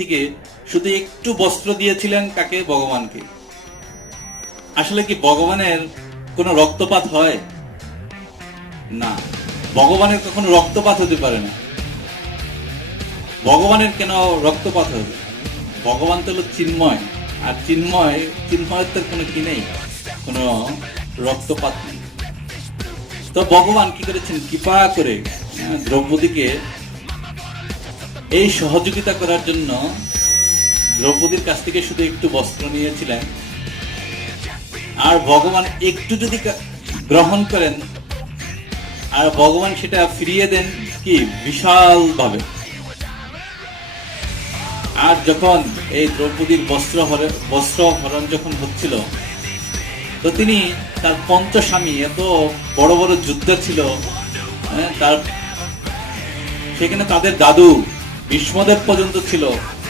থেকে শুধু একটু বস্ত্র দিয়েছিলেন কাকে? ভগবানকে। আসলে কি ভগবানের কোনো রক্তপাত হয় না? ভগবানের কখনো রক্তপাত হতে পারে না। ভগবানের কেন রক্তপাত হবে? ভগবান তো হলো চিন্ময়, আর চিন্ময়ের কোনো কি নেই, কোনো রক্তপাত নেই। তো ভগবান কি করেছেন? কৃপা করে দ্রৌপদীকে এই সহযোগিতা করার জন্য দ্রৌপদীর কাছ থেকে শুধু একটু বস্ত্র নিয়েছিলেন, আর ভগবান একটু যদি গ্রহণ করেন আর ভগবান সেটা ফিরিয়ে দেন কি বিশাল ভাবে। আর যখন এই দ্রৌপদীর বস্ত্র হরণ যখন হচ্ছিল, তো তিনি তার পঞ্চস্বামী, এত বড় বড় যুদ্ধ ছিল, তার সেখানে তাদের দাদু ভীষ্মদেব পর্যন্ত ছিল,